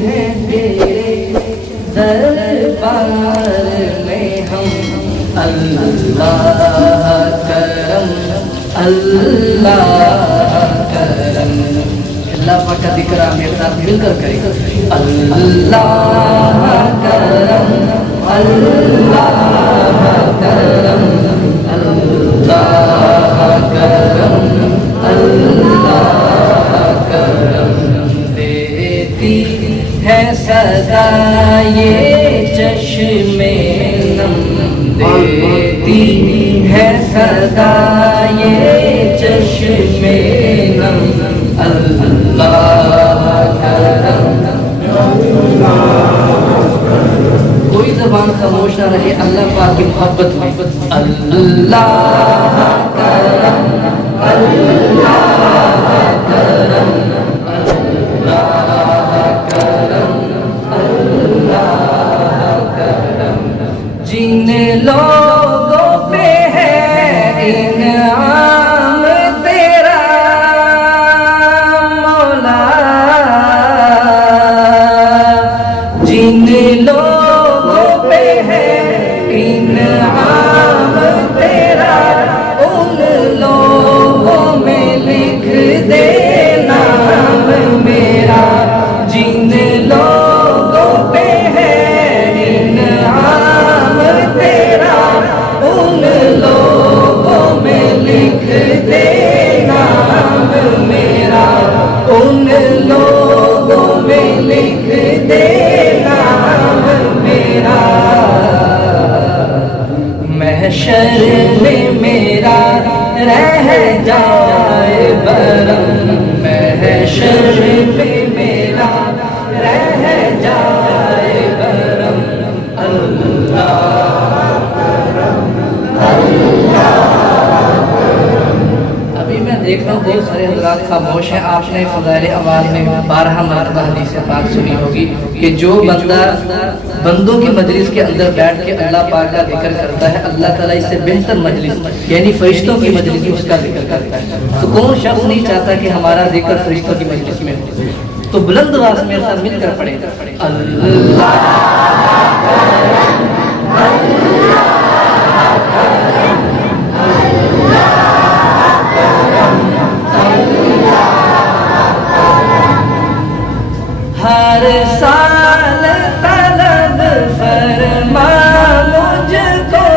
हैं तेरे दरबार में हम। अल्लाह करम अल्लाह करम। अल्लाह पाक का जिक्र आप मेरे साथ मिलकर करें। अल्लाह करम अल्लाह करम अल्लाह करम अल्लाह करम। देती है सदा ये चश्मे नम, देती है सदा ये चश्मे नम। अल्लाह करम। कोई ज़बान खामोश ना रहे अल्लाह पाक की मोहब्बत में। अल्लाह करम अल्लाह करम अल्लाह करम अल्लाह करम। जिन लोगों पे है इनाम तेरा मौला, जिन लोगों पे है इनाम तेरा, उन लोगों में लिख दे नाम मेरा। जिन लोगों पे है इनाम तेरा, उन लोगों में लिख दे नाम मेरा। उन लोगों में लिख दे नाम मेरा। महशर में मेरा रह जाए बरम, महशर में मेरा रह जाए बरम। अल्लाह करम अल्लाह करम। अभी मैं देख रहा हूँ बहुत सारे हज़रात खामोश हैं। आपने फ़ज़ाइल अवाल में 12 मरतबा हदीस पाक सुनी होगी कि जो बंदा बंदों की मजलिस के अंदर बैठ के अल्लाह पाक का जिक्र करता है, अल्लाह ताला इससे बेहतर मजलिस यानी फरिश्तों की मजलिस में उसका जिक्र करता है। तो कौन शख्स नहीं चाहता कि हमारा जिक्र फरिश्तों की मजलिस में हो? तो बुलंद आवाज़ मेरे साथ मिलकर पढ़े अल्लाह हर साल तलब फरमा मुझको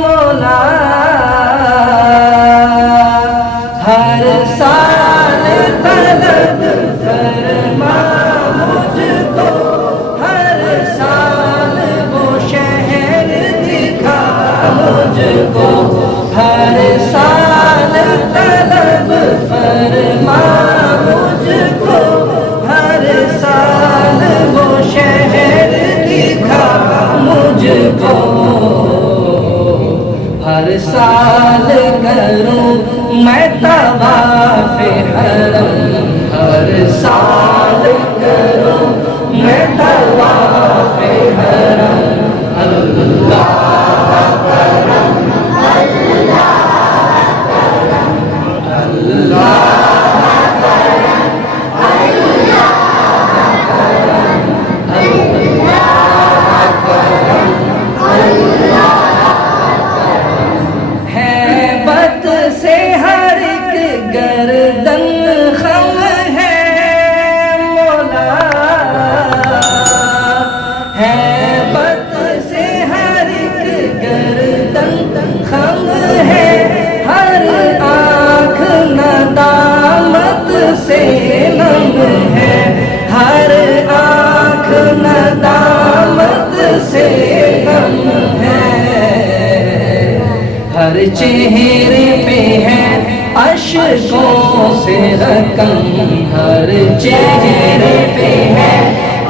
मौला, हर साल तलब फरमा मुझको, हर साल वो शहर दिखा मुझको, हर साल तलब फरमा मुझको, हर साल वो शहर दिखा मुझको। हर साल करूं मैं तवाफ़े हरम, हर साल करूं मैं तवाफ़े हरम। अल्लाह करम अल्लाह करम अल्लाह गर्दन खम है मौला, हैबत से हर एक गर्दन खम है, हर आँख नदामत से नम है, हर आँख नदामत से नम है। हर चेहरे पे है अश्कों से रकम, हर चेहरे पे है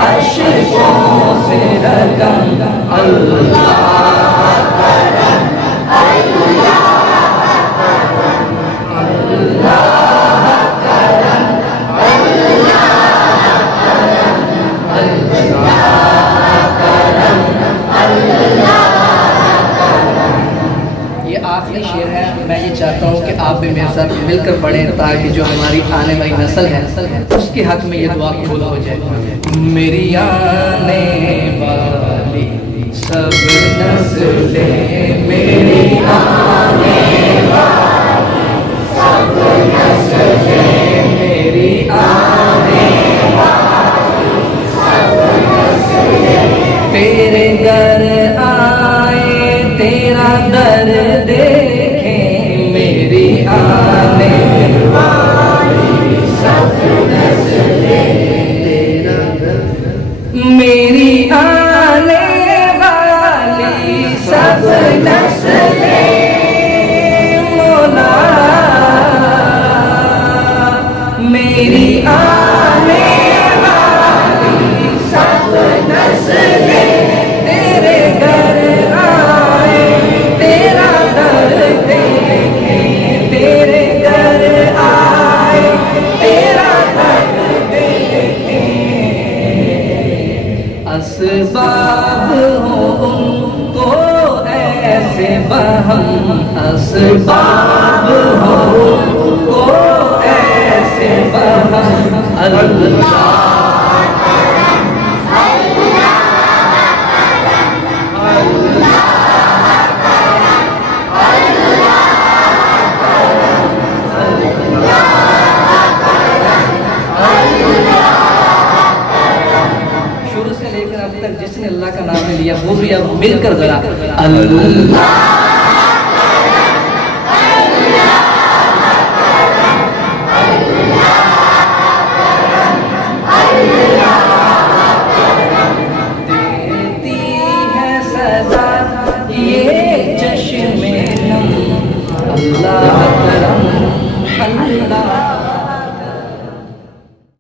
अश्कों से रकम। अल्लाह करम अल्लाह करम अल्लाह करम अल्लाह करम अल्लाह करम अल्लाह करम। ये आखिरी शेर है। मैं ये चाहता हूँ कि आप भी मेरे साथ मिलकर पढ़ें ताकि जो हमारी आने आने वाली नस्ल है उसके हक में ये दुआ कबूल हो जाए। मेरी आने वाली सब नस्लें, मेरी आने वाली सब नस्लें, मेरी आने वाली सब नस्लें तेरे घर आए, तेरा दर देखें। मेरी आने वाली सब नस्लें, तेरा दर, मेरी आने वाली सब नस्लें मौला, मेरी आने वाली सब नस्लें तेरे घर आए, तेरा दर देखें। तेरे घर आए, तेरा दर देखें। असबाब हो उनको ऐसे बहम, असबाब हो उनको ऐसे बहम। अल्लाह शुरू से लेकर अब तक जिसने अल्लाह का नाम लिया वो भी अब मिलकर जरा अल्लाह